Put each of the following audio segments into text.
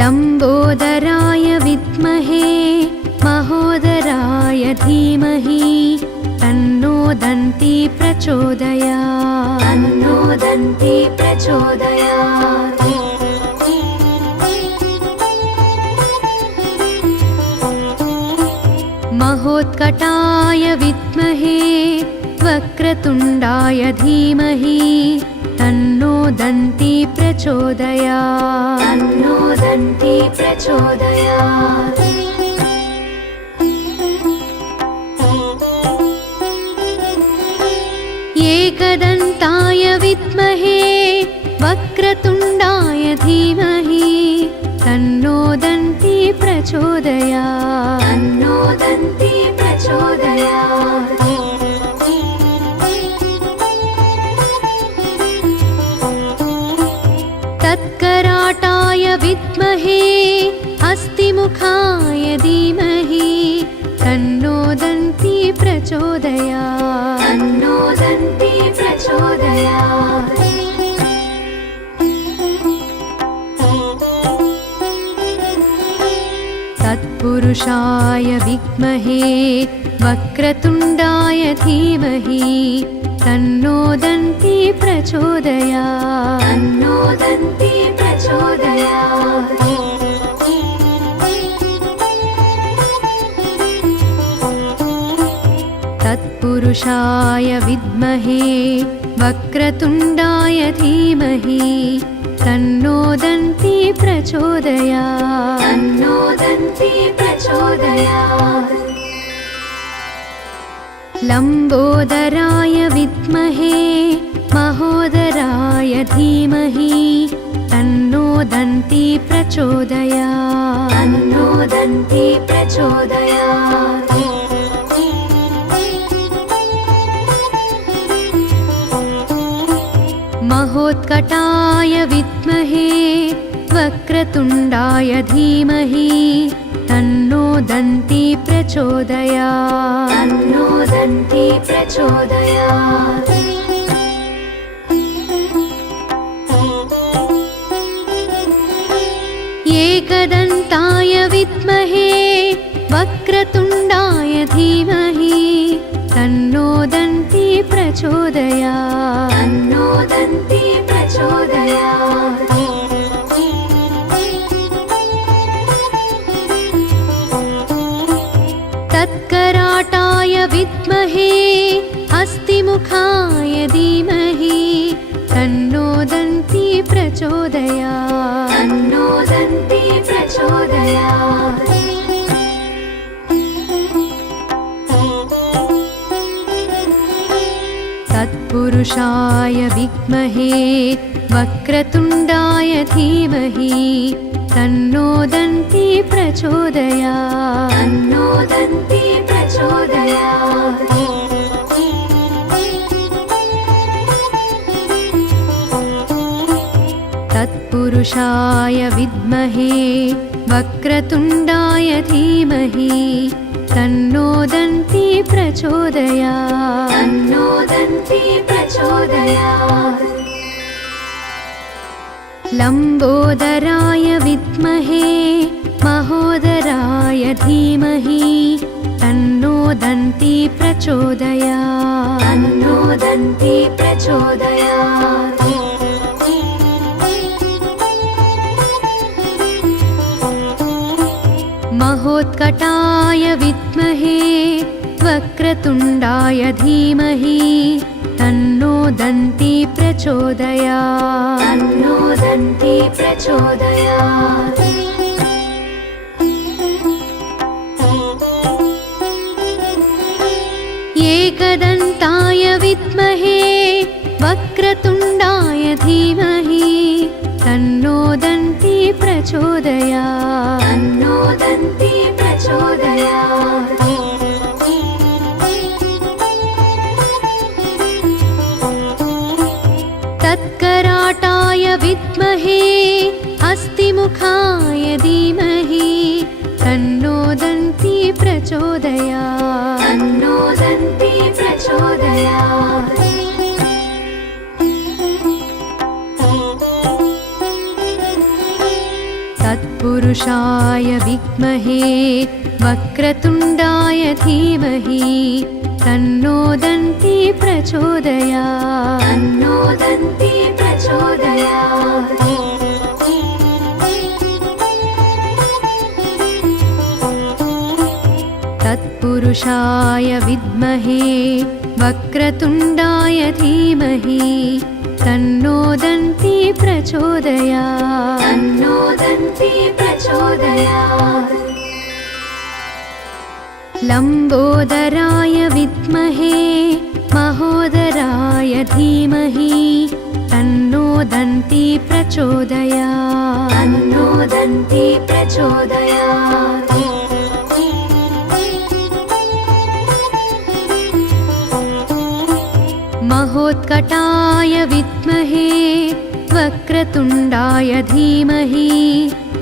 लम्बोदराय विद्महे महोदराय धीमहि तन्नो दन्ती प्रचोदयात्। तन्नो दन्ती प्रचोदयात्। महोत्कटाय विद्महे वक्रतुण्डाय धीमहि तन्नो दन्ती प्रचोदयात्। तन्नो दन्ती प्रचोदयात्। एकदन्ताय विद्महे वक्रतुण्डाय धीमहि तन्नो दन्ती प्रचोदयात्। तन्नो दन्ती प्रचोदयात्। तत्कराटाय विद्महे हस्तिमुखाय धीमहि तन्नो दन्ती प्रचोदयात्। तन्नो दन्ती प्रचोदयात्। तत्पुरुषाय विद्महे वक्रतुण्डाय धीमहि तन्नो दन्ती प्रचोदयात्। तन्नो दन्ती प्रचोदयात्। तत्पुरुषाय विद्महे वक्रतुण्डाय धीमहि तन्नो दन्ती प्रचोदयात्। तन्नो दन्ती प्रचोदयात्। लम्बोदराय विद्महे महोदराय धीमहि तन्नो दन्ती प्रचोदयात्। तन्नो दन्ती प्रचोदयात्। महोत्कटाय विद्महे वक्रतुण्डाय धीमहि तन्नो दन्ती प्रचोदयात्। तन्नो दन्ती प्रचोदयात्। एकदन्ताय विद्महे वक्रतुण्डाय धीमहि तन्नो दन्ती प्रचोदयात्। तन्नो दन्ती प्रचोदयात्। तत्कराटाय विद्महे हस्तिमुखाय धीमहि तन्नो दन्ती प्रचोदयात्। तन्नो दन्ती प्रचोदयात्। तत्पुरुषाय विद्महे वक्रतुण्डाय धीमहि तन्नो दन्ती प्रचोदयात्। तन्नो दन्ती प्रचोदयात्। तत्पुरुषाय विद्महे वक्रतुण्डाय धीमहि तन्नो दन्ती प्रचोदयात्। तन्नो दन्ती प्रचोदयात्। लम्बोदराय विद्महे महोदराय धीमहि तन्नो दन्ती प्रचोदयात्। तन्नो दन्ती प्रचोदयात्। महोत्कटाय विद्महे वक्रतुण्डाय धीमहि तन्नो दन्ती प्रचोदयात्। तन्नो दन्ती प्रचोदयात्। एकदन्ताय विद्महे वक्रतुण्डाय धीमहि तन्नो दन्ती प्रचोदयात्। तन्नो दन्ती प्रचोदयात्। तत्कराटाय विद्महे हस्तिमुखाय धीमहि तन्नो दन्ती प्रचोदयात्। तन्नो दन्ती प्रचोदयात्। तत्पुरुषाय विद्महे वक्रतुण्डाय धीमहि तन्नो दन्ती प्रचोदयात् तन्नो दन्ती प्रचोदयात्। तत्पुरुषाय विद्महे वक्रतुण्डाय धीमहि तन्नो दन्ती प्रचोदयात् तन्नो दन्ती प्रचोदयात्। लम्बोदराय विद्महे महोदराय धीमहि तन्नो दन्ती प्रचोदयात् तन्नो दन्ती प्रचोदयात्। महोत्कटाय विद्महे वक्रतुण्डाय धीमहि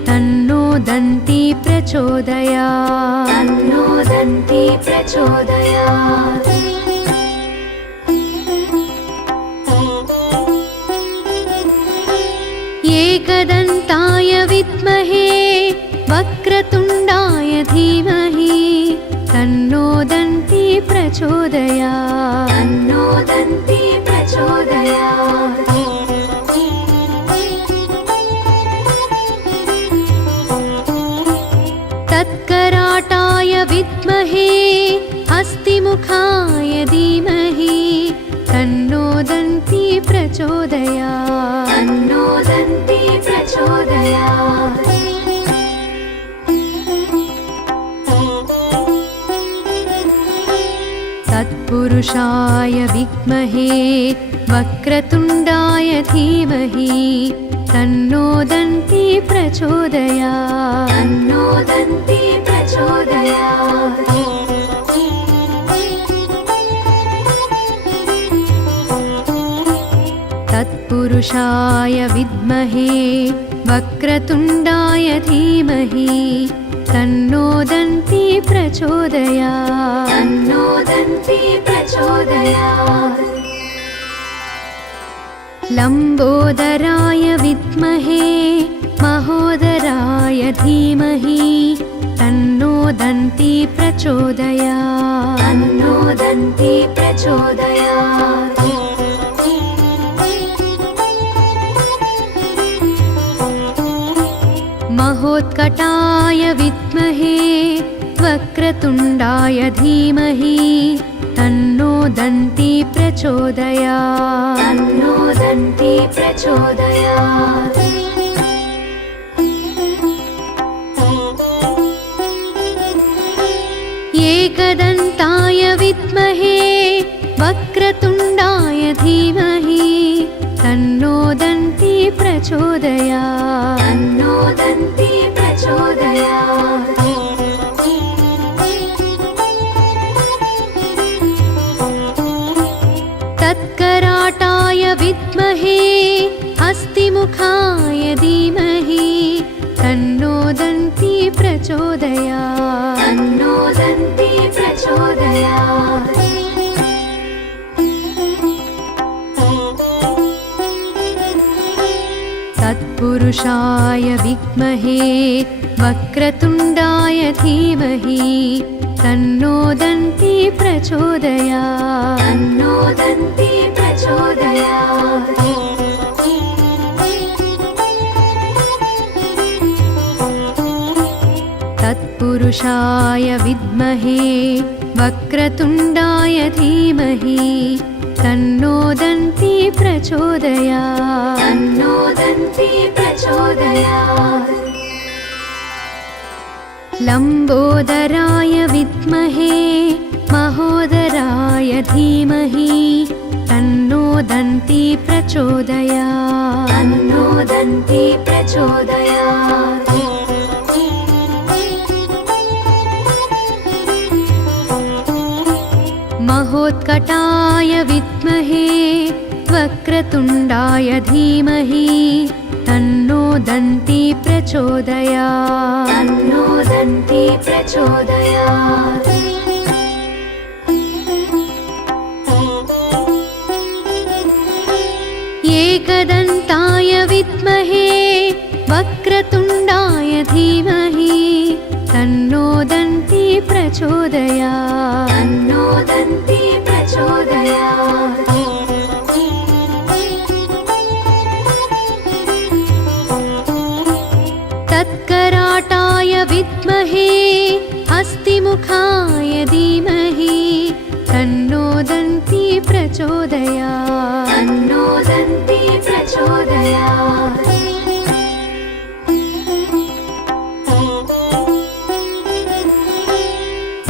तन्नो दन्ती प्रचोदयात् तन्नो दन्ती प्रचोदयात्। एकदन्ताय विद्महे वक्रतुण्डाय धीमहि तन्नो दन्ती प्रचोदयात् तन्नो दन्ती प्रचोदयात्। तत्कराटाय विद्महे हस्तिमुखाय धीमहि तन्नो दन्ती प्रचोदयात् तन्नो दन्ती प्रचोदयात्। तत्पुरुषाय विद्महे वक्रतुण्डाय धीमहि तन्नो दन्ती प्रचोदयात् तन्नो दन्ती प्रचोदयात्। तत्पुरुषाय विद्महे वक्रतुण्डाय धीमहि तन्नो दन्ती प्रचोदयात् तन्नो दन्ती प्रचोदयात्। लम्बोदराय विद्महे महोदराय धीमहि तन्नो दन्ती प्रचोदयात् तन्नो दन्ती प्रचोदयात्। महोत्कटाय विद्महे वक्रतुण्डाय धीमहि तन्नो दन्ती प्रचोदयात् तन्नो दन्ती प्रचोदयात्। एकदन्ताय विद्महे वक्रतुण्डाय धीमहि तन्नो दन्ती प्रचोदयात् तन्नो दन्ती प्रचोदयात्। तत्कराटाय विद्महे हस्तिमुखाय धीमहि तन्नो दन्ती प्रचोदयात् तन्नो दन्ती प्रचोदयात्। तत्पुरुषाय विद्महे वक्रतुण्डाय धीमहि तन्नो दन्ती प्रचोदयात् तन्नो दन्ती प्रचोदयात्। तत्पुरुषाय विद्महे वक्रतुण्डाय धीमहि तन्नो दन्ती प्रचोदयात् तन्नो दन्ती प्रचोदयात्। लम्बोदराय विद्महे महोदराय धीमहि तन्नो दन्ती प्रचोदयात् तन्नो दन्ती प्रचोदयात्। महोत्कटाय विद्महे वक्रतुण्डाय धीमहि तन्नो दन्ती प्रचोदयात् तन्नो दन्ती प्रचोदयात्। एकदन्ताय विद्महे वक्रतुण्डाय धीमहि धीमहि तन्नो दन्ती प्रचोदयात् तन्नो दन्ती प्रचोदयात् तत्कराटाय विद्महे हस्तिमुखाय धीमहि तन्नो दन्ती प्रचोदयात् तन्नो दन्ती प्रचोदयात्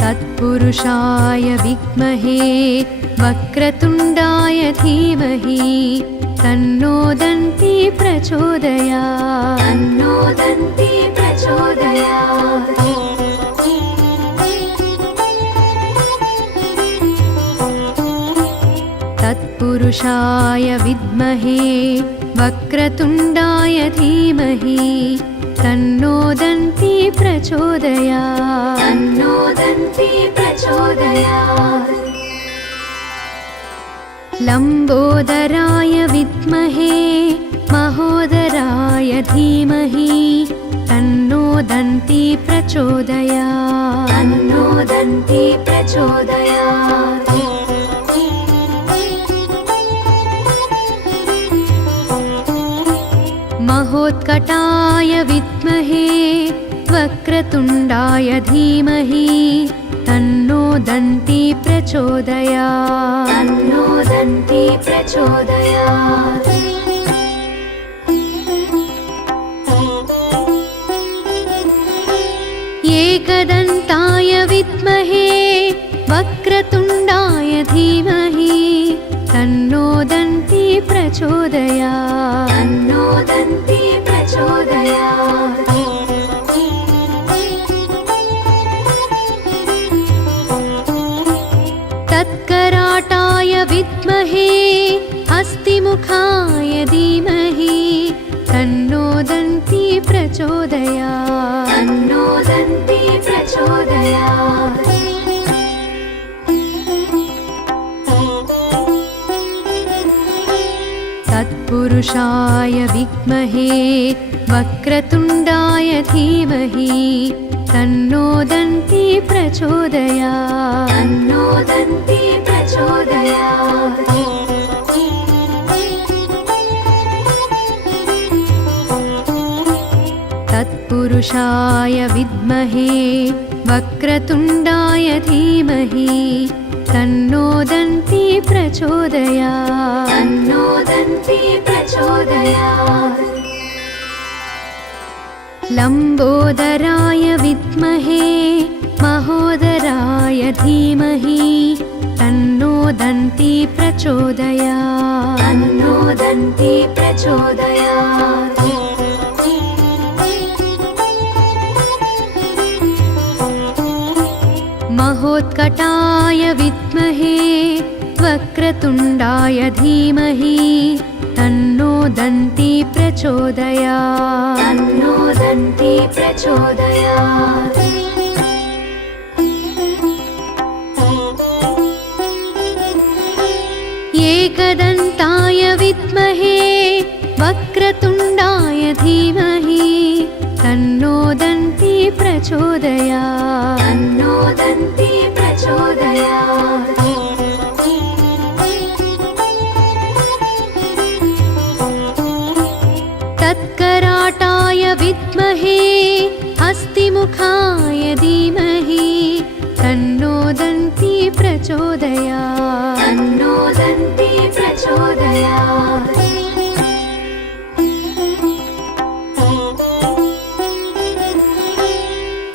तत्पुरुषाय विद्महे वक्रतुण्डाय धीमहि तन्नो दन्ती प्रचोदयात् तन्नो दन्ती प्रचोदयात् तत्पुरुषाय विद्महे वक्रतुण्डाय धीमहि तन्नो दन्ती प्रचोदयात् तन्नो दन्ती प्रचोदयात् लम्बोदराय विद्महे महोदराय धीमहि तन्नो दन्ती प्रचोदयात् तन्नो दन्ती प्रचोदयात् महोत्कटाय विद्महे वक्रतुण्डाय धीमहि तन्नो दन्ती प्रचोदयात् तन्नो दन्ती प्रचोदयात् एकदन्ताय विद्महे वक्रतुण्डाय धीमहि तन्नो दन्ती प्रचोदयात् तन्नो दन्ती प्रचोदयात् तत्कराटाय विद्महे हस्तिमुखाय धीमहि तन्नो दन्ती प्रचोदयात् तन्नो दन्ती प्रचोदयात् तत्पुरुषाय विद्महे वक्रतुण्डाय धीमहि तन्नो दन्ती प्रचोदयात् तन्नो दन्ती प्रचोदयात् तत्पुरुषाय विद्महे वक्रतुण्डाय धीमहि तन्नो दन्ती प्रचोदयात् तन्नो दन्ती प्रचोदयात् लम्बोदराय विद्महे महोदराय धीमहि तन्नो दन्ती प्रचोदयात् तन्नो दन्ती प्रचोदयात् महोत्कटाय विद्महे वक्रतुण्डाय धीमहि तन्नो दन्ती प्रचोदयात् तन्नो दन्ती प्रचोदयात् एकदन्ताय विद्महे वक्रतुण्डाय धीमहि तन्नो दन्ती प्रचोदयात् तन्नो दन्ती प्रचोदयात् तत्कराटाय विद्महे हस्तिमुखाय धीमहि तन्नो दन्ती प्रचोदयात् तन्नो दन्ती प्रचोदयात्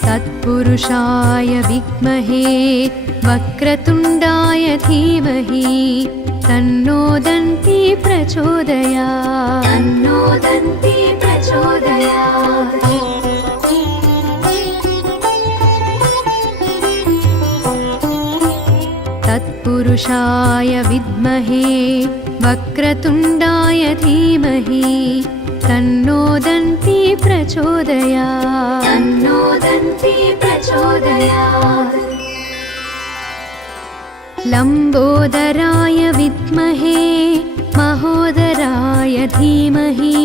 तत्पुरुषाय विद्महे वक्रतुण्डाय धीमहि तन्नो दन्ती प्रचोदयात् तन्नो दन्ती प्रचोदयात् तत्पुरुषाय विद्महे वक्रतुण्डाय धीमहि तन्नो दन्ती प्रचोदयात् तन्नो दन्ती प्रचोदयात् लम्बोदराय विद्महे महोदराय धीमहि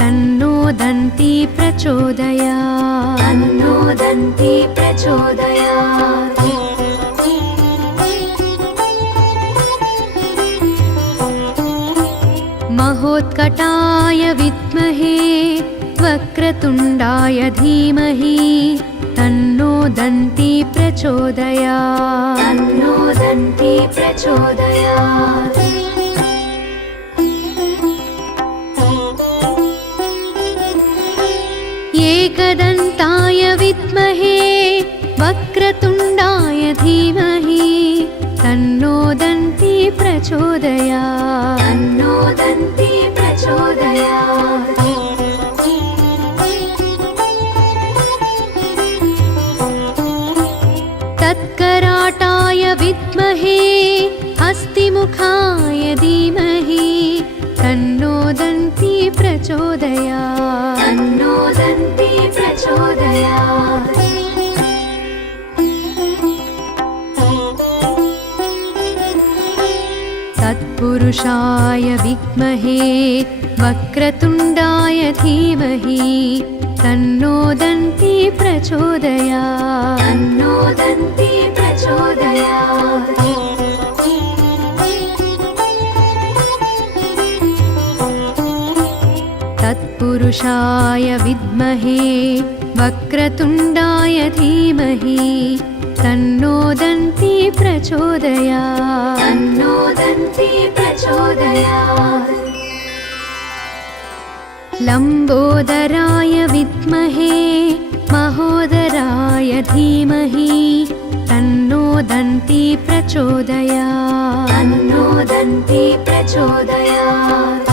तन्नो दन्ती प्रचोदयात् तन्नो दन्ती प्रचोदयात् महोत्कटाय विद्महे वक्रतुण्डाय धीमहि तन्नो दन्ती प्रचोदयात् तन्नो दन्ती प्रचोदयात् एकदन्ताय विद्महे वक्रतुण्डाय धीमहि तन्नो दन्ती प्रचोदयात् तन्नो दन्ती प्रचोदयात् तत्कराटाय विद्महे हस्तिमुखाय धीमहि तन्नो दन्ती प्रचोदयात् तन्नो दन्ती प्रचोदयात् तत्पुरुषाय विद्महे वक्रतुण्डाय धीमहि तन्नो दन्ती प्रचोदयात् तन्नो दन्ती प्रचोदयात् तत्पुरुषाय विद्महे वक्रतुण्डाय धीमहि तन्नो दन्ती प्रचोदयात् तन्नो दन्ती प्रचोदयात् लम्बोदराय विद्महे महोदराय धीमहि तन्नो दन्ती प्रचोदयात् तन्नो दन्ती प्रचोदयात्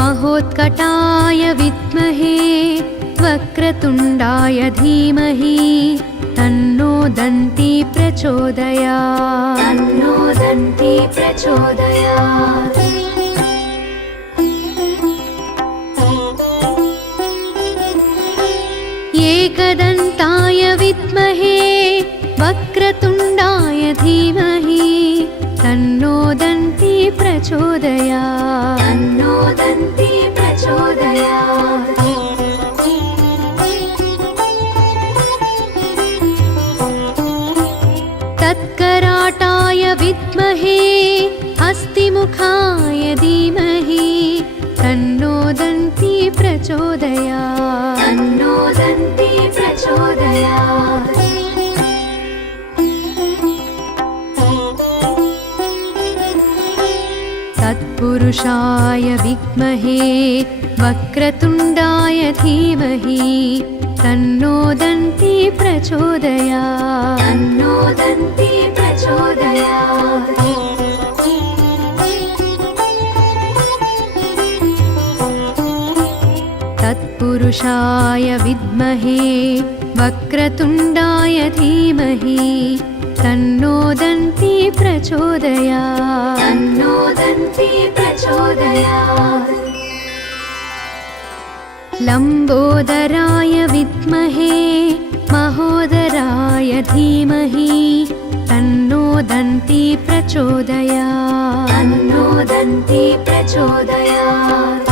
महोत्कटाय विद्महे वक्रतुण्डाय धीमहि तन्नो दन्ती प्रचोदयात् तन्नो दन्ती प्रचोदयात् एकदन्ताय विद्महे वक्रतुण्डाय धीमहि तन्नो दन्ती प्रचोदयात् तन्नो दन्ती प्रचोदयात् तत्कराटाय विद्महे हस्तिमुखाय धीमहि तन्नो दन्ती प्रचोदयात् तन्नो दन्ती प्रचोदयात् तत्पुरुषाय विद्महे वक्रतुण्डाय धीमहि तन्नो दन्ती प्रचोदयात् तन्नो दन्ती प्रचोदयात् तत्पुरुषाय विद्महे वक्रतुण्डाय धीमहि तन्नो दन्ती प्रचोदयात् तन्नो दन्ती प्रचोदयात् लम्बोदराय विद्महे महोदराय धीमहि तन्नो दन्ती प्रचोदयात् तन्नो दन्ती प्रचोदयात्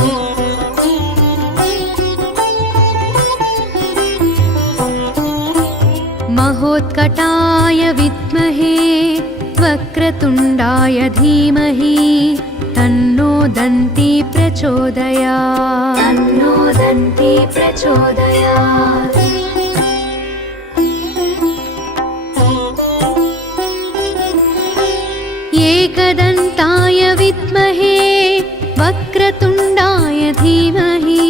महोत्कटाय विद्महे वक्रतुण्डाय धीमहि तन्नो दन्ती प्रचोदयात् तन्नो दन्ती प्रचोदयात् एकदन्ताय विद्महे वक्रतुण्डाय धीमहि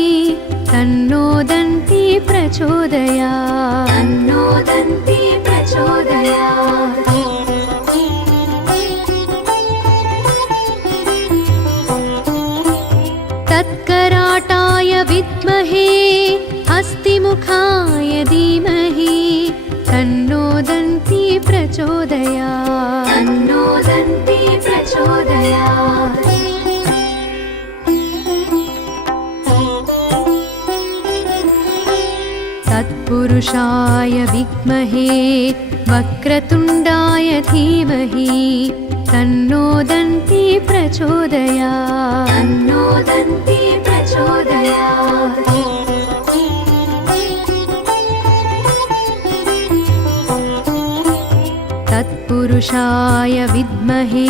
तन्नो दन्ती प्रचोदयात् तन्नो दन्ती प्रचोदयात् तत्कराटाय विद्महे हस्तिमुखाय धीमहि तन्नो दन्ती प्रचोदयात् तन्नो दन्ती प्रचोदयात् तत्पुरुषाय विद्महे वक्रतुण्डाय धीमहि तन्नो दन्ती प्रचोदयात् तन्नो दन्ती प्रचोदयात् तत्पुरुषाय विद्महे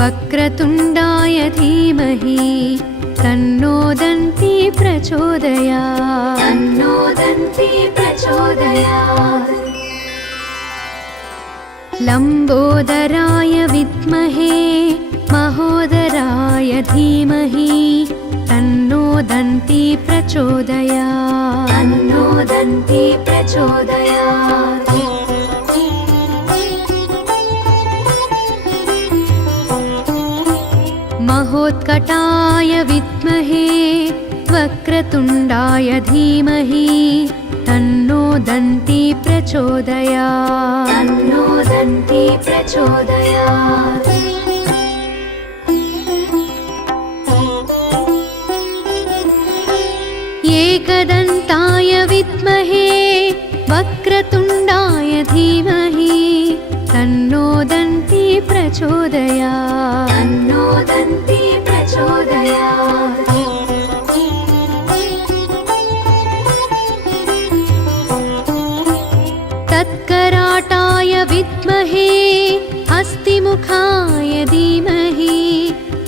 वक्रतुण्डाय धीमहि तन्नो दन्ती प्रचोदयात् तन्नो दन्ती प्रचोदयात् लम्बोदराय विद्महे महोदराय धीमहि तन्नो दन्ती प्रचोदयात् तन्नो दन्ती प्रचोदयात् महोत्कटाय विद्महे वक्रतुण्डाय धीमहि तन्नो दन्ती प्रचोदयात् तन्नो दन्ती प्रचोदयात् एकदन्ताय विद्महे वक्रतुण्डाय धीमहि तन्नो दन्ती प्रचोदयात् तन्नो दन्ती प्रचोदयात् तत्कराटाय विद्महे हस्तिमुखाय धीमहि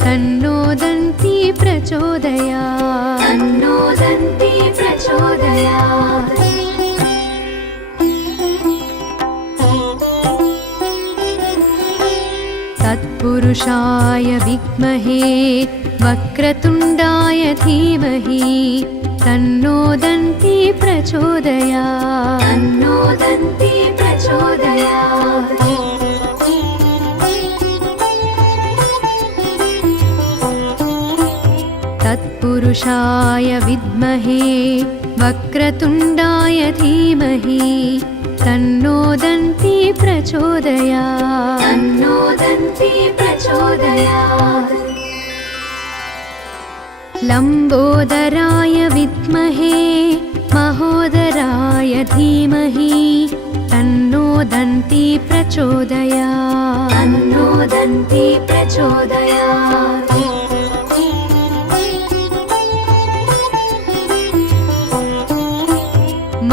तन्नो दन्ती प्रचोदयात् तन्नो दन्ती प्रचोदयात् तत्पुरुषाय विद्महे वक्रतुण्डाय धीमहि तन्नो दन्ती प्रचोदयात् तन्नो दन्ती प्रचोदयात् तत्पुरुषाय विद्महे वक्रतुण्डाय धीमहि तन्नो दन्ती प्रचोदयात् तन्नो दन्ती प्रचोदयात् लम्बोदराय विद्महे महोदराय धीमहि तन्नो दन्ती प्रचोदयात् तन्नो दन्ती प्रचोदयात्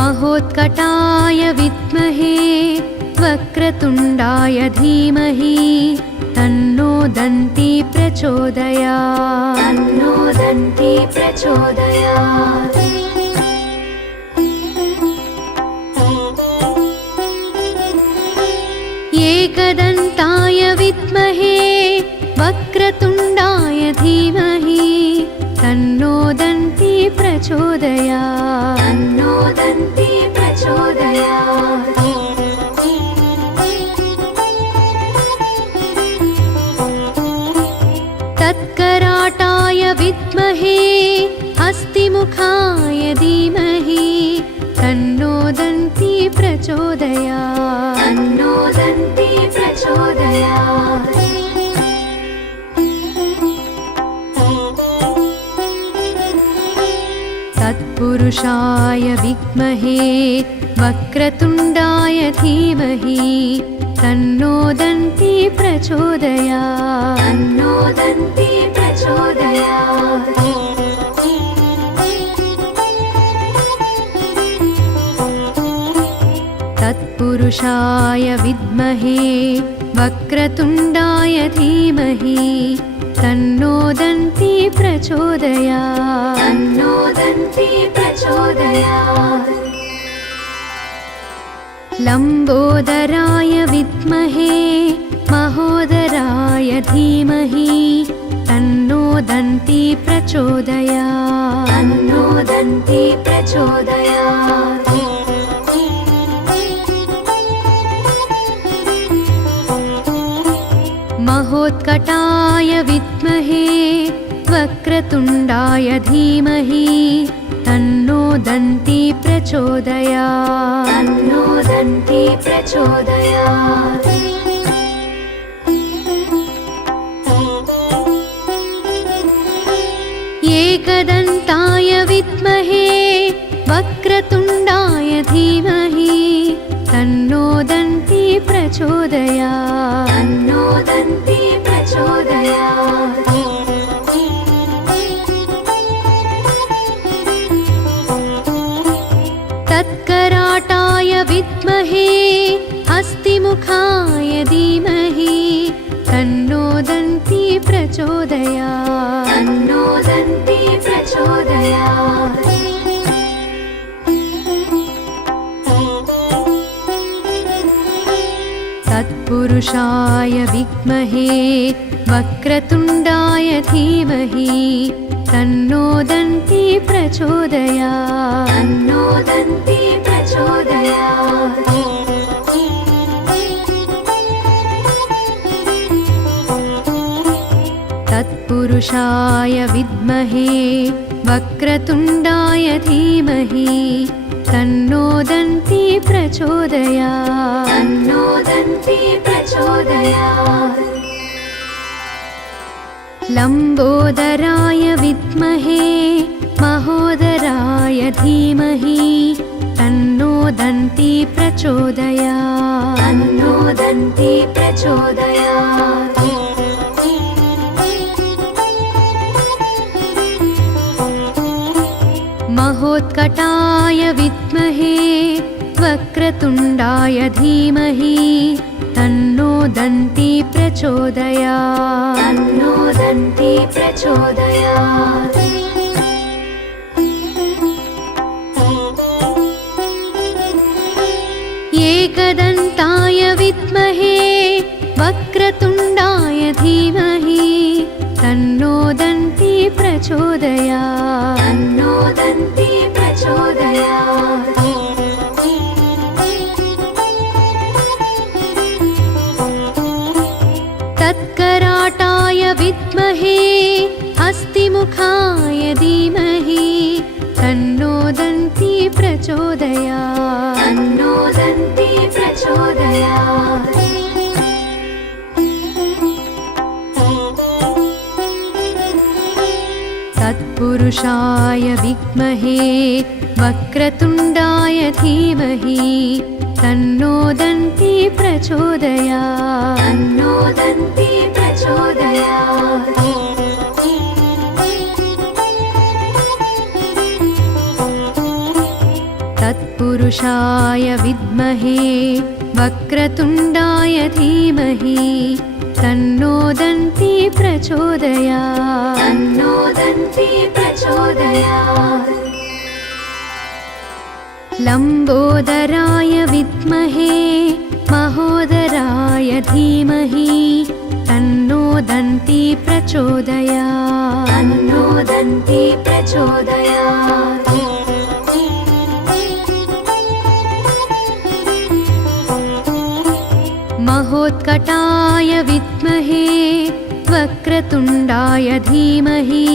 महोत्कटाय विद्महे वक्रतुण्डाय धीमहि तन्नो दन्ती प्रचोदयात् तन्नो दन्ती प्रचोदयात् एकदन्ताय विद्महे वक्रतुण्डाय धीमहि तन्नो दन्ती प्रचोदयात् तन्नो दन्ती प्रचोदयात् तत्कराटाय विद्महे हस्तिमुखाय धीमहि तन्नो दन्ती प्रचोदयात् तन्नो दन्ती प्रचोदयात् तत्पुरुषाय विद्महे वक्रतुण्डाय धीमहि तन्नो दन्ती प्रचोदयात् तन्नो दन्ती प्रचोदयात् तत्पुरुषाय विद्महे वक्रतुण्डाय धीमहि तन्नो दन्ती प्रचोदयात् तन्नो दन्ती प्रचोदयात् लम्बोदराय विद्महे महोदराय धीमहि तन्नो दन्ती प्रचोदयात् तन्नो दन्ती प्रचोदयात् महोत्कटाय विद्महे वक्रतुण्डाय धीमहि तन्नो दन्ती प्रचोदयात् तन्नो दन्ती प्रचोदयात् एकदन्ताय विद्महे वक्रतुण्डाय धीमहि तन्नो दन्ती प्रचोदयात् तन्नो दन्ती प्रचोदयात् तन्नो दन्ती प्रचोदयात् तत्पुरुषाय विद्महे वक्रतुण्डाय धीमहि तन्नो दन्ती प्रचोदयात् तन्नो दन्ती प्रचोदयात् तत्पुरुषाय विद्महे वक्रतुण्डाय धीमहि तन्नो दन्ती प्रचोदयात् तन्नो दन्ती प्रचोदयात् लम्बोदराय विद्महे महोदराय धीमहि तन्नो दन्ती प्रचोदयात् तन्नो दन्ती प्रचोदयात् महोत्कटाय विद्महे वक्रतुण्डाय धीमहि तन्नो दन्ती प्रचोदयात् तन्नो दन्ती प्रचोदयात् एकदन्ताय विद्महे वक्रतुण्डाय धीमहि तन्नो दन्ती प्रचोदयात् तन्नो दन्ती प्रचोदयात् तत्कराटाय विद्महे हस्तिमुखाय धीमहि तन्नो दन्ती प्रचोदयात् तन्नो दन्ती प्रचोदयात् तत्पुरुषाय विद्महे वक्रतुण्डाय धीमहि तन्नो दन्ती प्रचोदयात् तन्नो दन्ती प्रचोदयात् तत्पुरुषाय विद्महे वक्रतुण्डाय धीमहि तन्नो दन्ती प्रचोदयात् तन्नो दन्ती प्रचोदयात् लम्बोदराय विद्महे महोदराय धीमहि तन्नो दन्ती प्रचोदयात् तन्नो दन्ती प्रचोदयात् महोत्कटाय विद्महे वक्रतुण्डाय धीमहि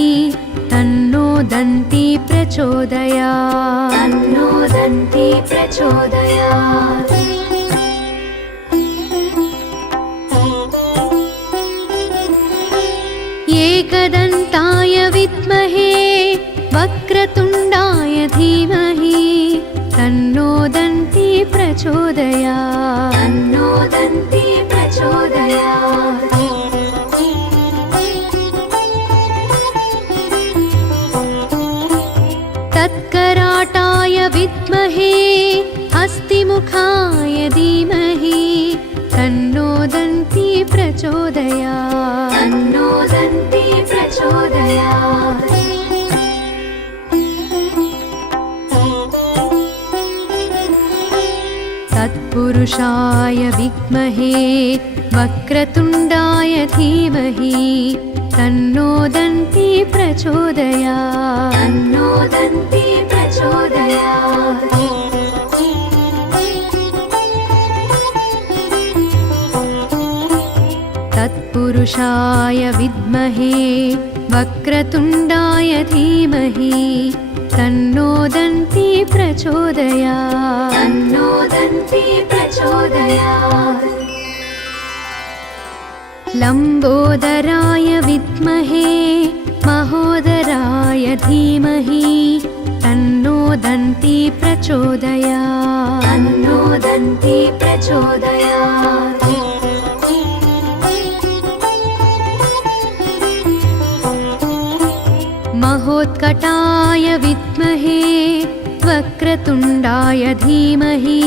तन्नो दन्ती प्रचोदयात् तन्नो दन्ती प्रचोदयात् एकदन्ताय विद्महे वक्रतुण्डाय धीमहि तन्नो दन्ती प्रचोदयात् तन्नो दन्ती प्रचोदयात् तत्कराटाय विद्महे हस्तिमुखाय धीमहि तन्नो दन्ती प्रचोदयात् तन्नो दन्ती प्रचोदयात् तत्पुरुषाय विद्महे वक्रतुण्डाय धीमहि तन्नो दन्ती प्रचोदयात् तन्नो दन्ती प्रचोदयात् तत्पुरुषाय विद्महे वक्रतुण्डाय धीमहि तन्नो दन्ती प्रचोदयात् तन्नो दन्ती प्रचोदयात् लम्बोदराय विद्महे महोदराय धीमहि तन्नो दन्ती प्रचोदयात् तन्नो दन्ती प्रचोदयात् महोत्कटाय विद्महे वक्रतुण्डाय धीमहि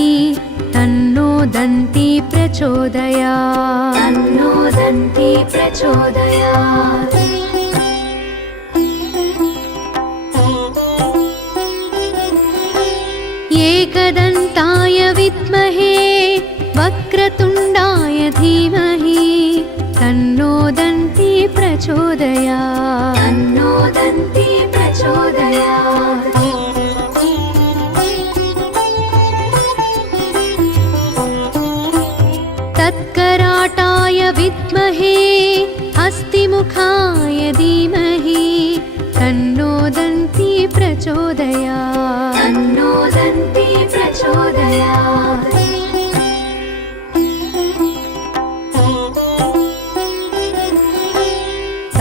तन्नो दन्ती प्रचोदयात् तन्नो दन्ती प्रचोदयात् एकदन्ताय विद्महे वक्रतुण्डाय धीमहि तन्नो दन्ती प्रचोदयात् तन्नो दन्ती प्रचोदयात् तत्कराटाय विद्महे हस्तिमुखाय धीमहि तन्नो दन्ती प्रचोदयात् तन्नो दन्ती प्रचोदयात्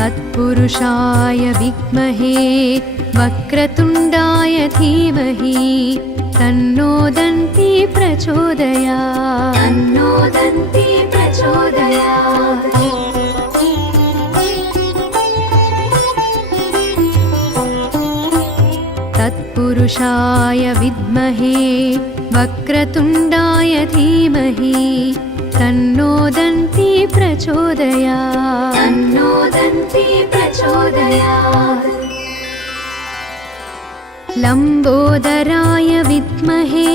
तत्पुरुषाय विद्महे वक्रतुण्डाय धीमहि तन्नो दन्ती प्रचोदयात् तन्नो दन्ती प्रचोदयात् तत्पुरुषाय विद्महे वक्रतुण्डाय धीमहि तन्नो दन्ती प्रचोदयात् तन्नो दन्ती प्रचोदयात् लम्बोदराय विद्महे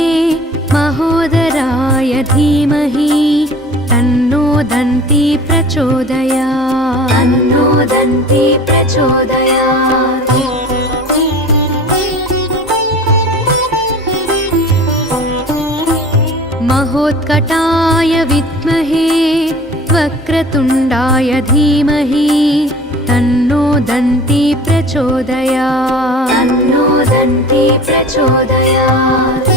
महोदराय धीमहि तन्नो दन्ती प्रचोदयात् तन्नो दन्ती प्रचोदयात् महोत्कटाय विद्महे वक्रतुण्डाय धीमहि तन्नो दन्ती प्रचोदयात् तन्नो दन्ती प्रचोदयात्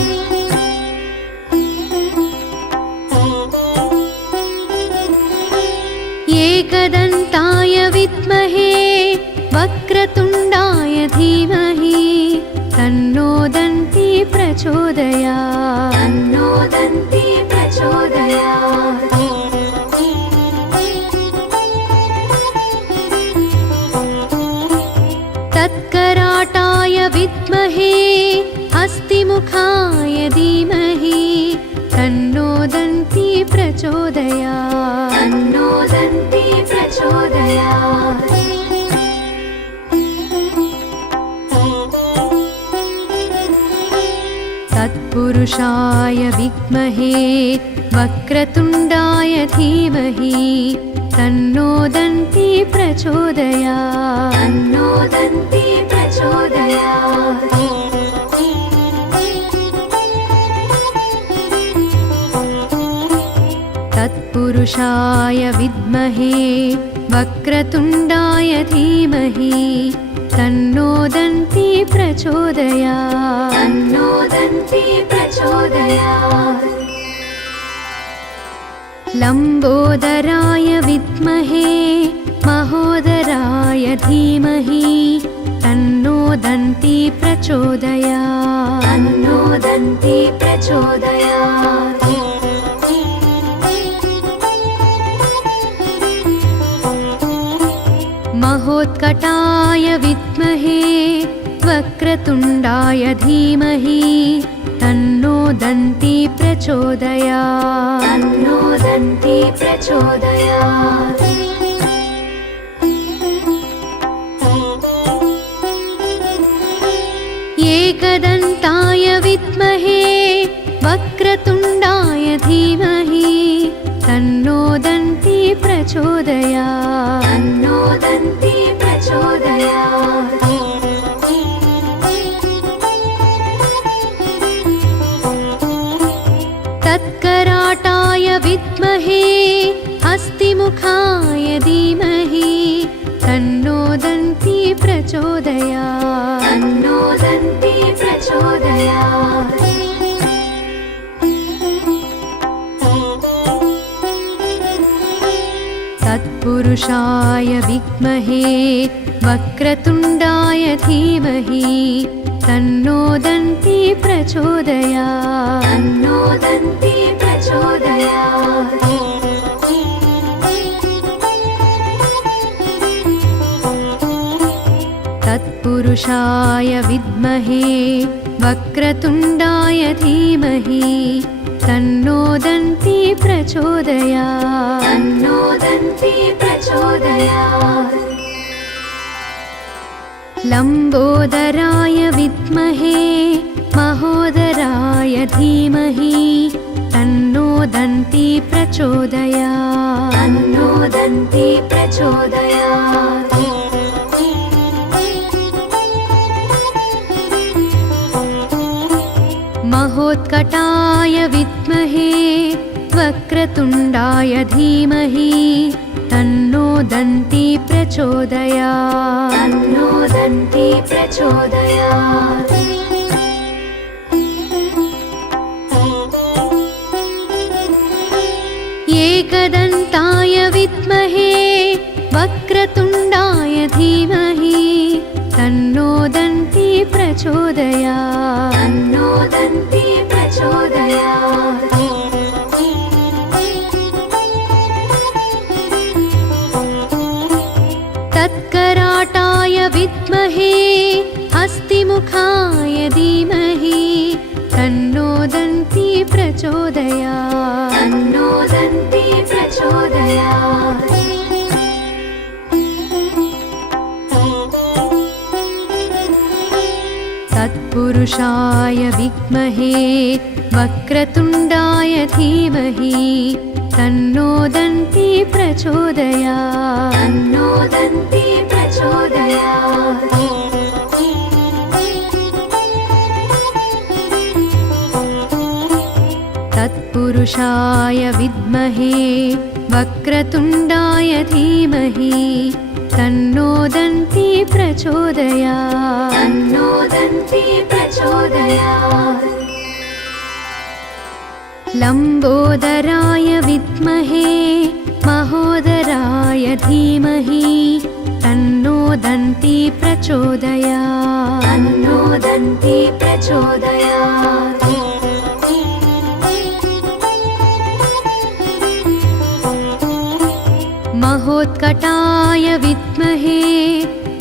एकदन्ताय विद्महे वक्रतुण्डाय धीमहि तन्नो दन्ती प्रचोदयात् तन्नो दन्ती प्रचोदयात् तत्कराटाय विद्महे हस्तिमुखाय धीमहि तन्नो दन्ती प्रचोदयात् तन्नो दन्ती प्रचोदयात् तत्पुरुषाय विद्महे वक्रतुण्डाय धीमहि तन्नो दन्ती प्रचोदयात् तन्नो दन्ती प्रचोदयात् तत्पुरुषाय विद्महे वक्रतुण्डाय धीमहि तन्नो दन्ती प्रचोदयात् तन्नो दन्ती प्रचोदयात् लम्बोदराय विद्महे महोदराय धीमहि तन्नो दन्ती प्रचोदयात् तन्नो दन्ती प्रचोदयात् महोत्कटाय विद्महे वक्रतुण्डाय धीमहि तन्नो दन्ती प्रचोदयात् तन्नो दन्ती प्रचोदयात् एकदन्ताय विद्महे वक्रतुण्डाय धीमहि तन्नो दन्ती प्रचोदयात् तन्नो दन्ती प्रचोदयात् तत्कराटाय विद्महे हस्तिमुखाय धीमहि तन्नो दन्ती प्रचोदयात् तन्नो दन्ती प्रचोदयात् तत्पुरुषाय विद्महे वक्रतुण्डाय धीमहि तन्नो दन्ती प्रचोदयात् तन्नो दन्ती प्रचोदयात् तत्पुरुषाय विद्महे वक्रतुण्डाय धीमहि तन्नो दन्ती प्रचोदयात् तन्नो दन्ती प्रचोदयात् लम्बोदराय विद्महे महोदराय धीमहि तन्नो दन्ती प्रचोदयात् तन्नो दन्ती प्रचोदयात् महोत्कटाय विद्महे वक्रतुण्डाय धीमहि तन्नो दन्ती प्रचोदयात् तन्नो दन्ती प्रचोदयात् एकदन्ताय विद्महे वक्रतुण्डाय धीमहि तन्नो दन्ती प्रचोदयात् तन्नो दन्ती प्रचोदयात् तत्कराटाय विद्महे हस्तिमुखाय धीमहि तन्नो दन्ती प्रचोदयात् तन्नो दन्ती प्रचोदयात् तत्पुरुषाय विद्महे वक्रतुण्डाय धीमहि तन्नो दन्ती प्रचोदयात् तन्नो दन्ती प्रचोदयात् तत्पुरुषाय विद्महे वक्रतुण्डाय धीमहि तन्नो दन्ती प्रचोदयात् तन्नो दन्ती प्रचोदयात् लम्बोदराय विद्महे महोदराय धीमहि तन्नो दन्ती प्रचोदयात् तन्नो दन्ती प्रचोदयात् महोत्कटाय विद्महे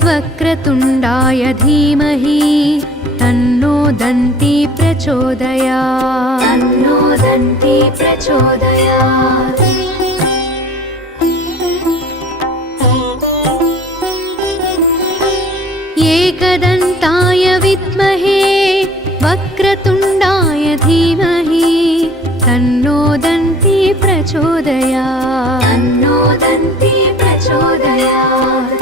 वक्रतुण्डाय धीमहि तन्नो दन्ती प्रचोदयात् तन्नो दन्ती प्रचोदयात् एकदन्ताय विद्महे वक्रतुण्डाय धीमहि तन्नो दन्ती प्रचोदयात् तन्नो दन्ती प्रचोदयात्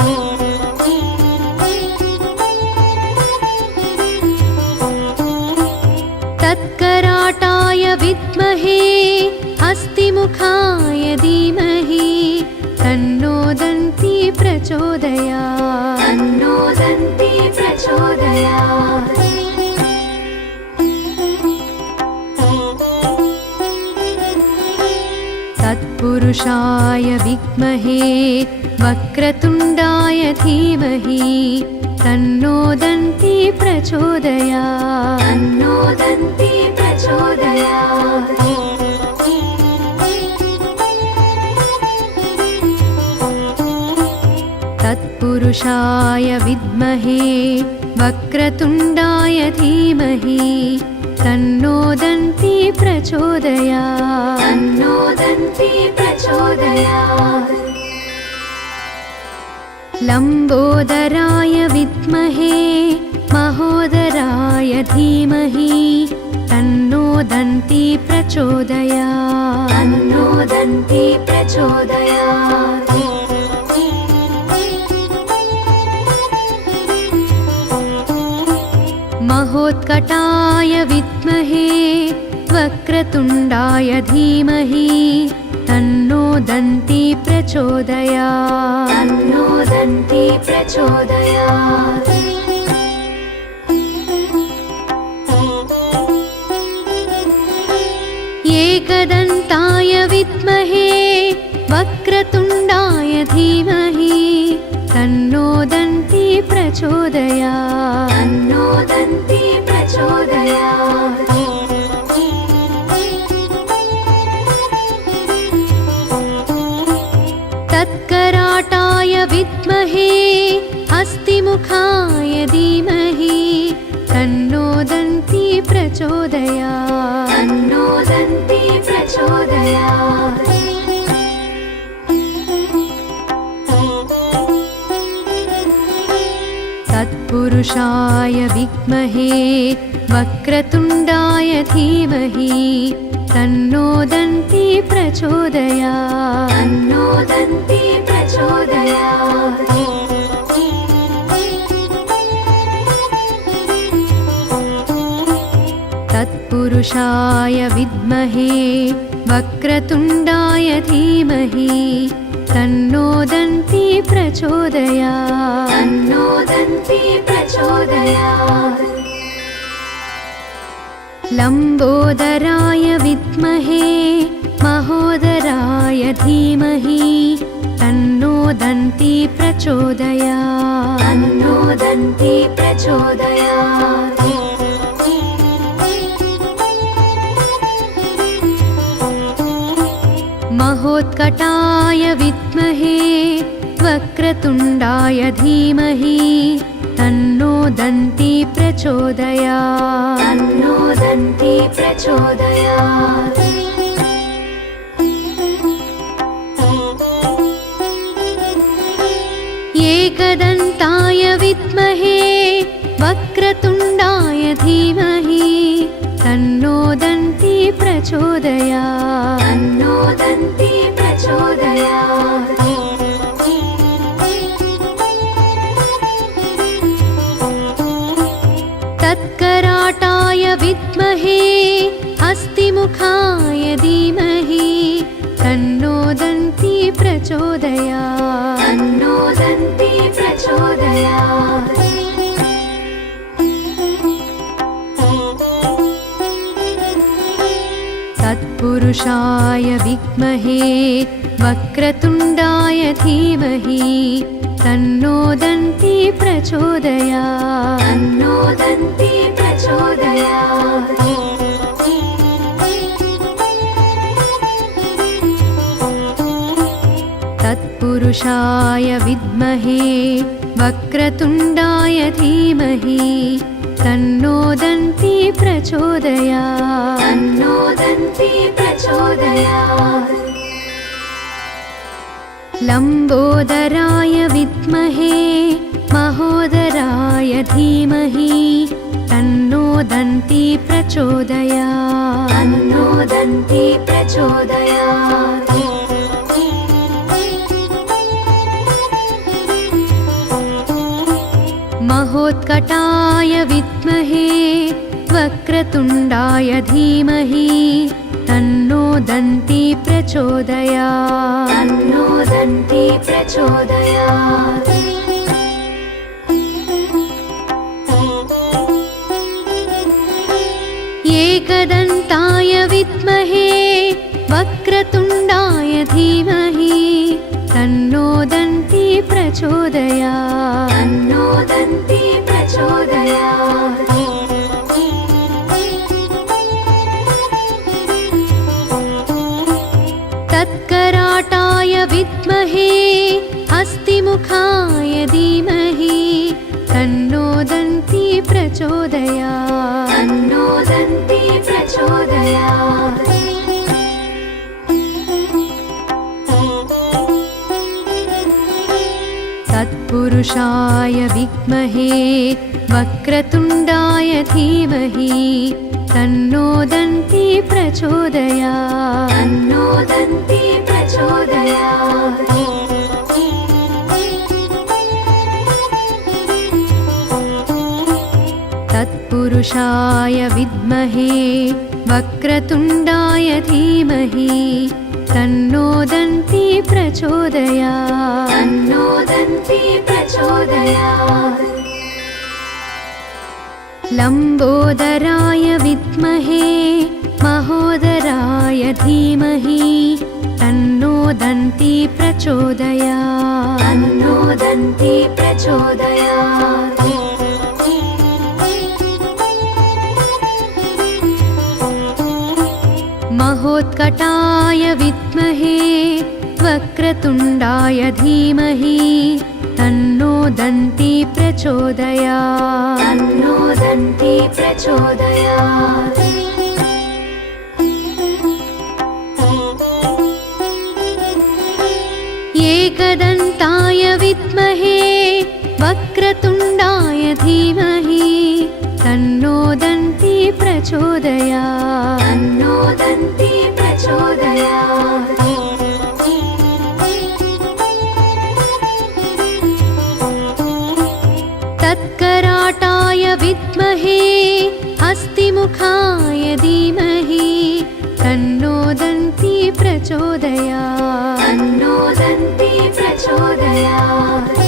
तत्कराटाय विद्महे हस्तिमुखाय धीमहि तन्नो दन्ती प्रचोदयात् तन्नो दन्ती प्रचोदयात् तत्पुरुषाय विद्महे वक्रतुण्डाय धीमहि तन्नो दन्ती प्रचोदयात् तन्नो दन्ती प्रचोदयात् तत्पुरुषाय विद्महे वक्रतुण्डाय धीमहि तन्नो दन्ती प्रचोदयात् तन्नो दन्ती प्रचोदयात् लम्बोदराय विद्महे महोदराय धीमहि तन्नो दन्ती प्रचोदयात् तन्नो दन्ती प्रचोदयात् महोत्कटाय विद्महे वक्रतुण्डाय धीमहि तन्नो दन्ती प्रचोदयात् तन्नो दन्ती प्रचोदयात् एकदन्ताय विद्महे वक्रतुण्डाय धीमहि तन्नो दन्ती प्रचोदयात् तन्नो दन्ती प्रचोदयात् तत्कराटाय विद्महे हस्तिमुखाय धीमहि तन्नो दन्ती प्रचोदयात् प्रचोदयात् तन्नो दन्ती प्रचोदयात् तत्पुरुषाय विद्महे वक्रतुण्डाय धीमहि तन्नो दन्ती प्रचोदयात् तन्नो दन्ती प्रचोदयात् तत्पुरुषाय विद्महे वक्रतुण्डाय धीमहि तन्नो दन्ती प्रचोदयात् तन्नो दन्ती प्रचोदयात् लम्बोदराय विद्महे महोदराय धीमहि तन्नो दन्ती प्रचोदयात् तन्नो दन्ती प्रचोदयात् महोत्कटाय विद्महे वक्रतुण्डाय धीमहि तन्नो दन्ती प्रचोदयात् तन्नो दन्ती प्रचोदयात् एकदन्ताय विद्महे वक्रतुण्डाय धीमहि तन्नो दन्ती प्रचोदयात् तन्नो दन्ती प्रचोदयात् तत्कराटाय विद्महे हस्तिमुखाय धीमहि तन्नो दन्ती प्रचोदयात् तन्नो दन्ती प्रचोदयात् तत्पुरुषाय विद्महे वक्रतुण्डाय धीमहि तन्नो दन्ती प्रचोदयात् तन्नो दन्ती प्रचोदयात् तत्पुरुषाय विद्महे वक्रतुण्डाय धीमहि तन्नो दन्ती प्रचोदयात् तन्नो दन्ती प्रचोदयात् लम्बोदराय विद्महे महोदराय धीमहि तन्नो दन्ती प्रचोदयात् तन्नो दन्ती प्रचोदयात् महोत्कटाय विद्महे वक्रतुण्डाय धीमहि तन्नो दन्ती प्रचोदयात् तन्नो दन्ती प्रचोदयात् एकदन्ताय विद्महे वक्रतुण्डाय धीमहि तन्नो दन्ती प्रचोदयात् तन्नो दन्ती प्रचोदयात् तत्कराटाय विद्महे हस्तिमुखाय धीमहि तन्नो दन्ती प्रचोदयात् तन्नो दन्ती प्रचोदयात् तत्पुरुषाय विद्महे वक्रतुण्डाय धीमहि तन्नो दन्ती प्रचोदयात् तन्नो दन्ती प्रचोदयात् तत्पुरुषाय विद्महे वक्रतुण्डाय धीमहि तन्नो दन्ती प्रचोदयात् तन्नो दन्ती प्रचोदयात् लम्बोदराय विद्महे महोदराय धीमहि तन्नो दन्ती प्रचोदयात् तन्नो दन्ती प्रचोदयात् महोत्कटाय विद्महे वक्रतुण्डाय वक्रतुण्डाय धीमहि तन्नो दन्ती प्रचोदयात् तन्नो दन्ती प्रचोदयात् एकदन्ताय विद्महे वक्रतुण्डाय धीमहि तन्नो दन्ती प्रचोदयात् तन्नो दन्ती प्रचोदयात् तत्कराटाय विद्महे हस्तिमुखाय धीमहि तन्नो दन्ती प्रचोदयात् तन्नो दन्ती प्रचोदयात्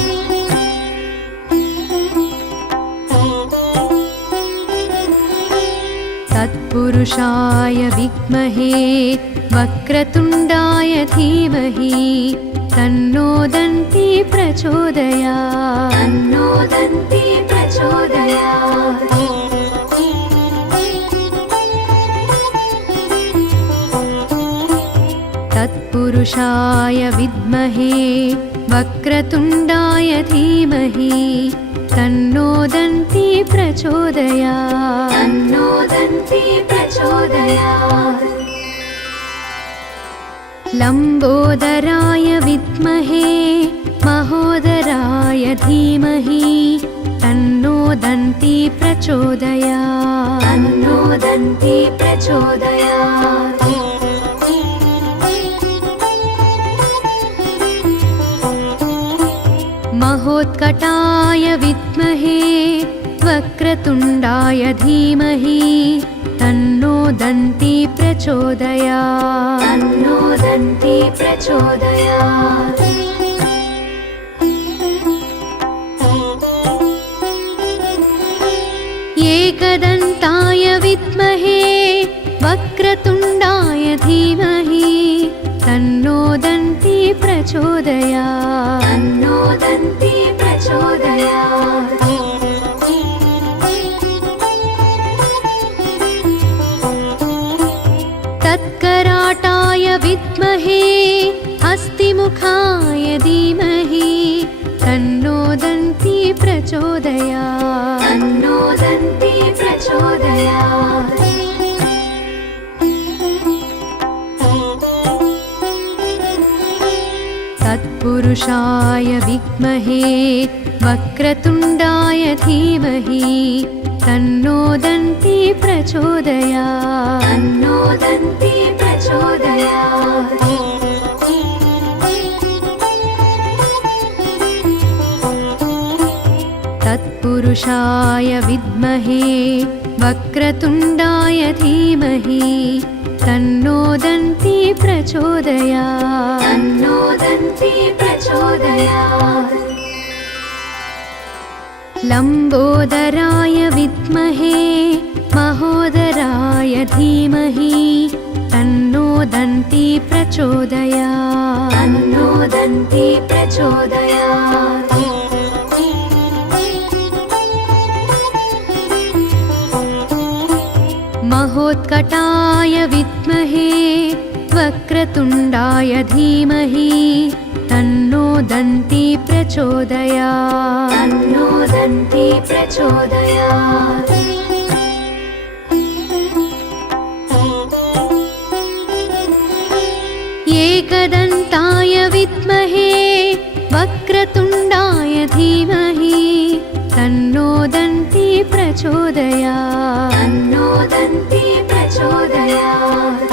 तत्पुरुषाय विद्महे वक्रतुण्डाय धीमहि तन्नो दन्ती प्रचोदयात् तन्नो दन्ती प्रचोदयात् तत्पुरुषाय विद्महे वक्रतुण्डाय धीमहि तन्नो दन्ती प्रचोदयात् तन्नो दन्ती प्रचोदयात् लम्बोदराय विद्महे महोदराय धीमहि तन्नो दन्ती प्रचोदयात् तन्नो दन्ती प्रचोदयात् महोत्कटाय विद्महे वक्रतुण्डाय धीमहि तन्नो दन्ती प्रचोदयात् तन्नो दन्ती प्रचोदयात् एकदन्ताय विद्महे वक्रतुण्डाय धीमहि तन्नो दन्ती प्रचोदयात् तन्नो दन्ती प्रचोदयात् तत्कराटाय विद्महे हस्तिमुखाय धीमहि तन्नो दन्ती प्रचोदयात् तन्नो दन्ती प्रचोदयात् तत्पुरुषाय विद्महे वक्रतुण्डाय धीमहि तन्नो दन्ती प्रचोदयात् तन्नो दन्ती प्रचोदयात् तत्पुरुषाय विद्महे वक्रतुण्डाय धीमहि तन्नो दन्ती प्रचोदयात् तन्नो दन्ती प्रचोदयात् लम्बोदराय विद्महे महोदराय धीमहि तन्नो दन्ती प्रचोदयात् तन्नो दन्ती प्रचोदयात् महोत्कटाय विद्महे वक्रतुण्डाय धीमहि तन्नो दन्ती प्रचोदयात् तन्नो दन्ती प्रचोदयात् एकदन्ताय विद्महे वक्रतुण्डाय धीमहि तन्नो दन्ती प्रचोदयात् तन्नो दन्ती प्रचोदयात्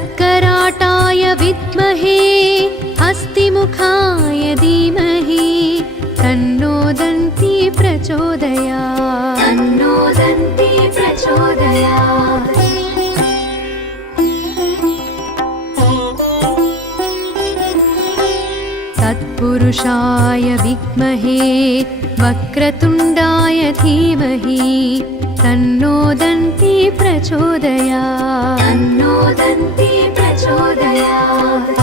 तत्कराटाय विद्महे हस्तिमुखाय धीमहि तन्नो दन्ती प्रचोदयात् तन्नो दन्ती प्रचोदयात् तत्पुरुषाय विद्महे वक्रतुण्डाय धीमहि तन्नो दन्ती प्रचोदयात् तन्नो दन्ती प्रचोदयात्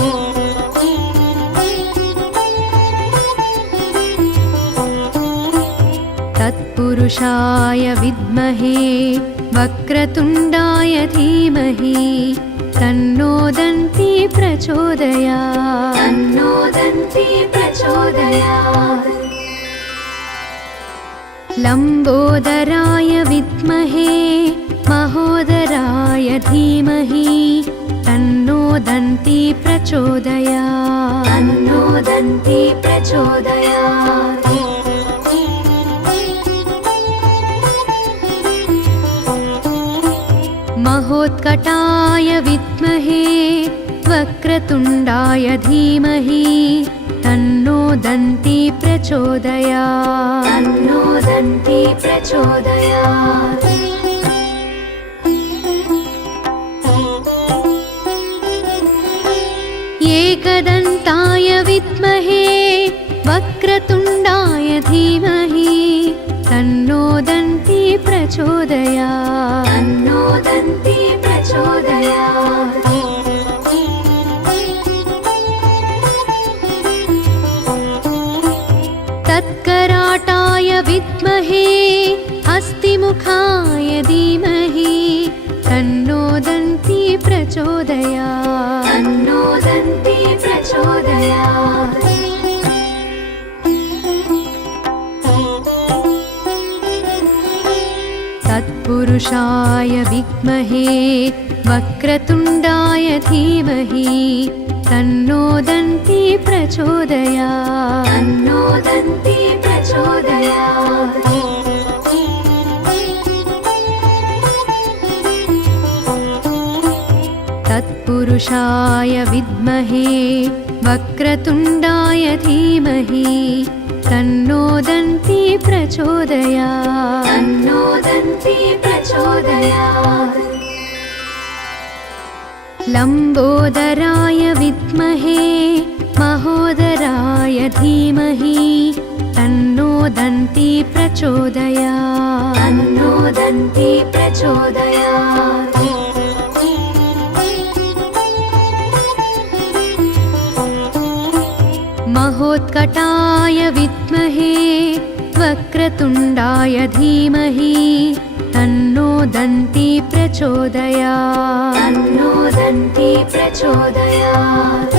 तत्पुरुषाय विद्महे वक्रतुण्डाय धीमहि तन्नो दन्ती प्रचोदयात् तन्नो दन्ती प्रचोदयात् लम्बोदराय विद्महे महोदराय धीमहि तन्नो दन्ती प्रचोदयात् तन्नो दन्ती प्रचोदयात् महोत्कटाय विद्महे वक्रतुण्डाय धीमहि तन्नो दन्ती प्रचोदयात् तन्नो दन्ती प्रचोदयात् एकदन्ताय विद्महे वक्रतुण्डाय धीमहि तन्नो दन्ती प्रचोदयात् तन्नो दन्ती प्रचोदयात् तत्कराटाय विद्महे हस्तिमुखाय धीमहि तन्नो दन्ती प्रचोदयात् तन्नो दन्ती प्रचोदयात् तत्पुरुषाय विद्महे वक्रतुण्डाय धीमहि तन्नो दन्ती प्रचोदयात् तन्नो दन्ती प्रचोदयात् तत्पुरुषाय विद्महे वक्रतुण्डाय धीमहि तन्नो दन्ती प्रचोदयात् तन्नो दन्ती प्रचोदयात् लम्बोदराय विद्महे महोदराय धीमहि तन्नो दन्ती प्रचोदयात् तन्नो दन्ती प्रचोदयात् महोत्कटाय विद्महे वक्रतुण्डाय धीमहि तन्नो दन्ती प्रचोदयात् तन्नो दन्ती प्रचोदयात्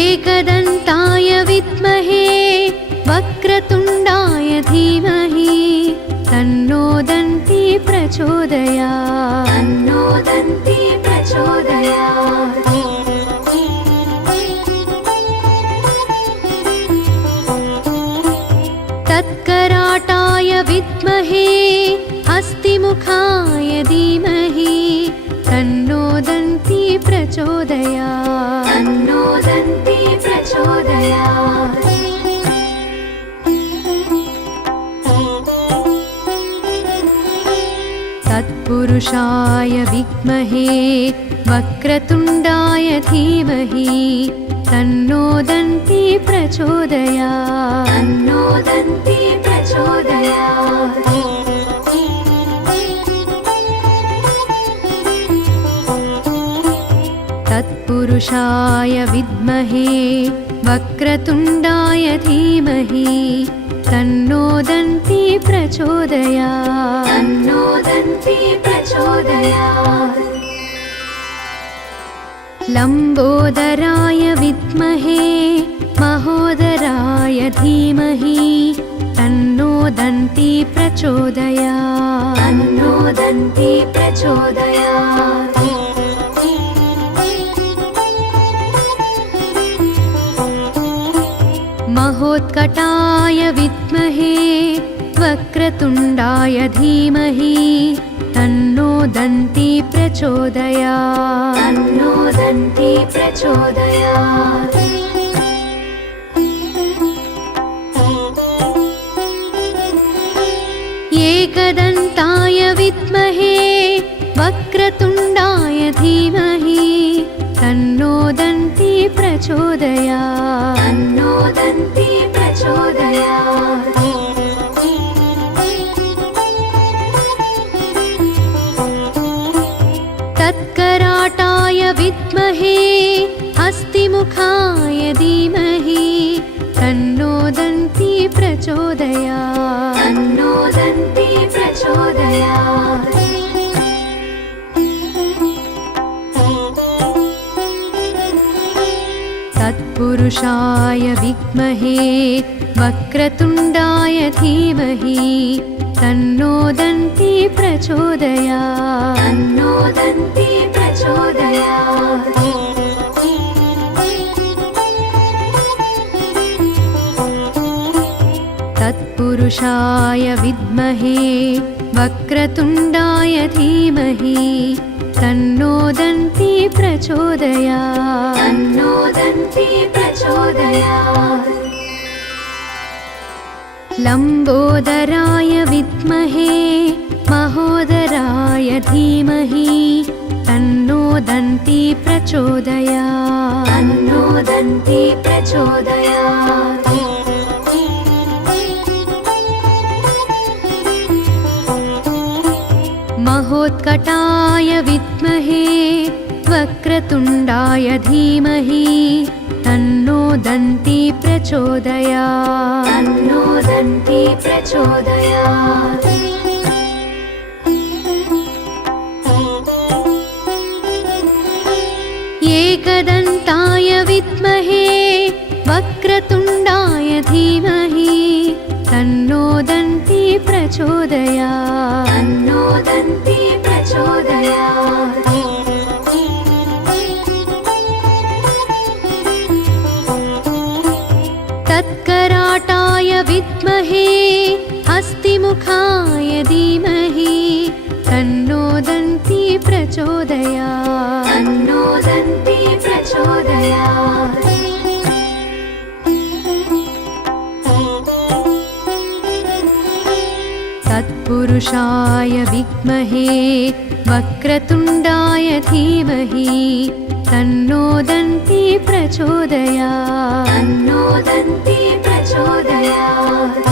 एकदन्ताय विद्महे वक्रतुण्डाय धीमहि तन्नो दन्ती प्रचोदयात् तन्नो दन्ती प्रचोदयात् तत्कराटाय विद्महे हस्तिमुखाय धीमहि तन्नो दन्ती प्रचोदयात् तन्नो दन्ती प्रचोदयात् तत्पुरुषाय विद्महे वक्रतुण्डाय धीमहि तन्नो दन्ती प्रचोदयात् तन्नो दन्ती प्रचोदयात् तत्पुरुषाय विद्महे वक्रतुण्डाय धीमहि तन्नो दन्ती प्रचोदयात् तन्नो दन्ती प्रचोदयात् लम्बोदराय विद्महे महोदराय धीमहि तन्नो दन्ती प्रचोदयात् तन्नो दन्ती प्रचोदयात् महोत्कटाय विद्महे वक्रतुण्डाय धीमहि तन्नो दन्ती प्रचोदयात् तन्नो दन्ती प्रचोदयात् एकदन्ताय विद्महे वक्रतुण्डाय धीमहि तन्नो दन्ती प्रचोदयात् तन्नो दन्ती प्रचोदयात् तत्कराटाय विद्महे हस्तिमुखाय धीमहि तन्नो दन्ती प्रचोदयात् तन्नो दन्ती प्रचोदयात् तत्पुरुषाय विद्महे वक्रतुण्डाय धीमहि तन्नो दन्ती प्रचोदयात् तन्नो दन्ती प्रचोदयात् तत्पुरुषाय विद्महे वक्रतुण्डाय धीमहि तन्नो दन्ती प्रचोदयात् तन्नो दन्ती प्रचोदयात् लम्बोदराय विद्महे महोदराय धीमहि तन्नो दन्ती प्रचोदयात् तन्नो दन्ती प्रचोदयात् महोत्कटाय विद्महे वक्रतुण्डाय धीमहि तन्नो दन्ती प्रचोदयात् तन्नो दन्ती प्रचोदयात् एकदन्ताय विद्महे वक्रतुण्डाय धीमहि तन्नो दन्ती प्रचोदयात् तन्नो दन्ती प्रचोदयात् तत्कराटाय विद्महे हस्तिमुखाय धीमहि तन्नो दन्ती प्रचोदयात् तन्नो दन्ती प्रचोदयात् तत्पुरुषाय विद्महे वक्रतुण्डाय धीमहि तन्नो दन्ती प्रचोदयात् तन्नो दन्ती प्रचोदयात्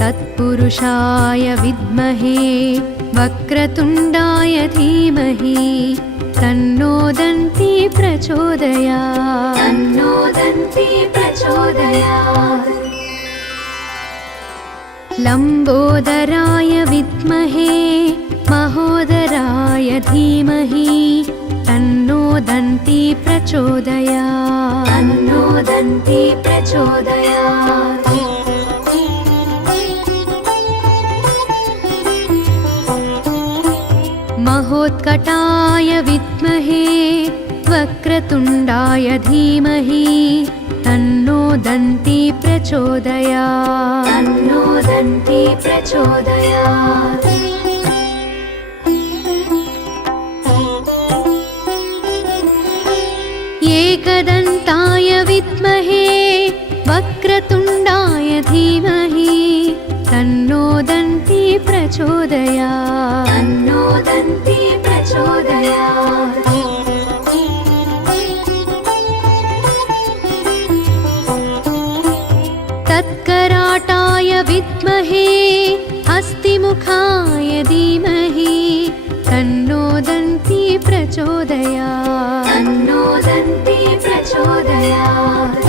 तत्पुरुषाय विद्महे वक्रतुण्डाय धीमहि तन्नो दन्ती प्रचोदयात् तन्नो दन्ती प्रचोदयात् लम्बोदराय विद्महे महोदराय धीमहि तन्नो दन्ती प्रचोदयात् तन्नो दन्ती प्रचोदयात् महोत्कटाय विद्महे वक्रतुण्डाय धीमहि तन्नो दन्ती प्रचोदयात् तन्नो दन्ती प्रचोदयात् एकदन्ताय विद्महे वक्रतुण्डाय धीमहि तन्नो दन्ती प्रचोदयात् तन्नो दन्ती प्रचोदयात् तत्कराटाय विद्महे हस्तिमुखाय धीमहि तन्नो दन्ती प्रचोदयात् तन्नो दन्ती प्रचोदयात्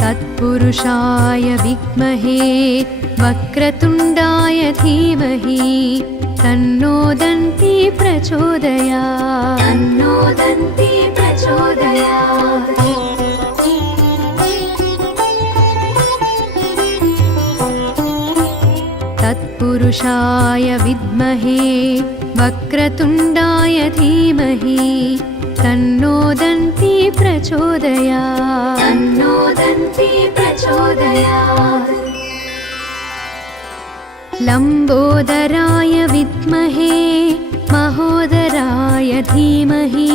तत्पुरुषाय विद्महे वक्रतुण्डाय धीमहि तन्नो दन्ती प्रचोदयात् तन्नो दन्ती प्रचोदयात् तत्पुरुषाय विद्महे वक्रतुण्डाय धीमहि तन्नो दन्ती प्रचोदयात् तन्नो दन्ती प्रचोदयात् लम्बोदराय विद्महे महोदराय धीमहि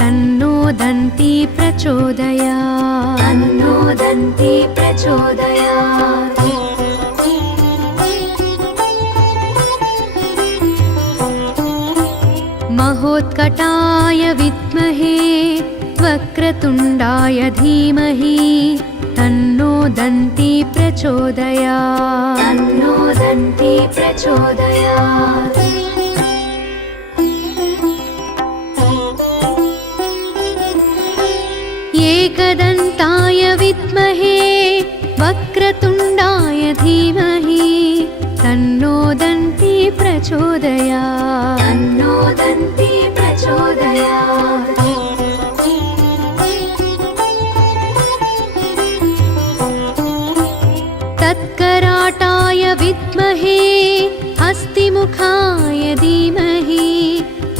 तन्नो दन्ती प्रचोदयात् तन्नो दन्ती प्रचोदयात् महोत्कटाय विद्महे वक्रतुण्डाय धीमहि तन्नो दन्ती प्रचोदयात् तन्नो दन्ती प्रचोदयात् एकदन्ताय विद्महे वक्रतुण्डाय धीमहि तन्नो दन्ती प्रचोदयात् तन्नो दन्ती प्रचोदयात् तत्कराटाय विद्महे हस्तिमुखाय धीमहि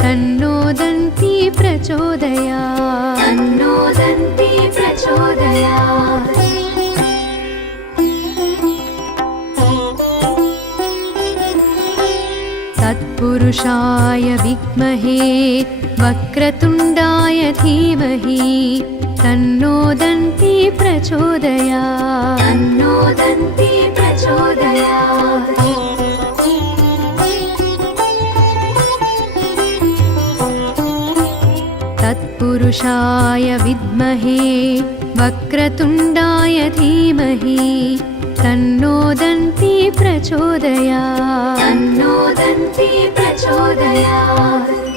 तन्नो दन्ती प्रचोदयात् तन्नो दन्ती प्रचोदयात् तत्पुरुषाय विद्महे वक्रतुण्डाय धीमहि तन्नो दन्ती प्रचोदयात् तन्नो दन्ती प्रचोदयात् तत्पुरुषाय विद्महे वक्रतुण्डाय धीमहि तन्नो दन्ती प्रचोदयात् तन्नो दन्ती प्रचोदयात्